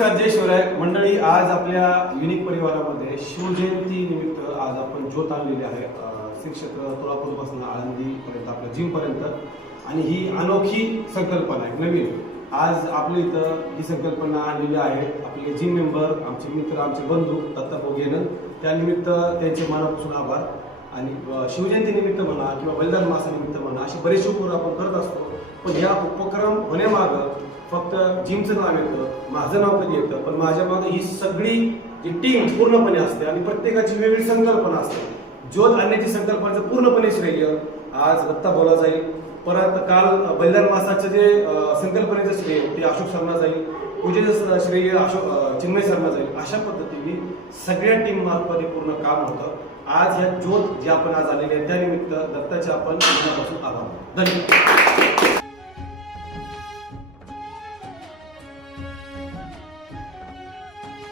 नमस्कार, जय शिवराय मंडळी. आज आपल्या युनिक परिवारामध्ये शिवजयंती निमित्त आज आपण ज्योत आणलेली आहे. श्री क्षेत्र तुळापूरपासून आळंदीपर्यंत आपल्या जिमपर्यंत. आणि ही अनोखी संकल्पना आहे, नवीन. आज आपल्या इथं ही संकल्पना आणलेली आहे. आपले जिम मेंबर, आमचे मित्र, आमचे बंधू दत्ता घेणं, त्यानिमित्त त्यांचे मनापासून आभार. आणि शिवजयंती निमित्त म्हणा किंवा बलिदान मासानिमित्त म्हणा, असे बरेचसे उपक्रम आपण करत असतो. पण या उपक्रम होण्यामागं फक्त जिमचं नाव येतं, माझं नाव कधी येतं, पण माझ्या मागे ही सगळी जी टीम पूर्णपणे असते आणि प्रत्येकाची वेगळी संकल्पना असते. ज्योत आणण्याची संकल्पनेचं पूर्णपणे श्रेय आज दत्ता बोला जाईल. परत काल बलिदान मासाचं जे संकल्पनेचं श्रेय ते अशोक शर्मा जाईल, पूजेचं श्रेय चिन्मय शर्मा जाईल. अशा पद्धतीने सगळ्या टीम मार्फत पूर्ण काम होतं. आज ह्या ज्योत जे आपण आज आलेले आहे त्यानिमित्त दत्ताचे आपण मनापासून आभार. धन्यवाद.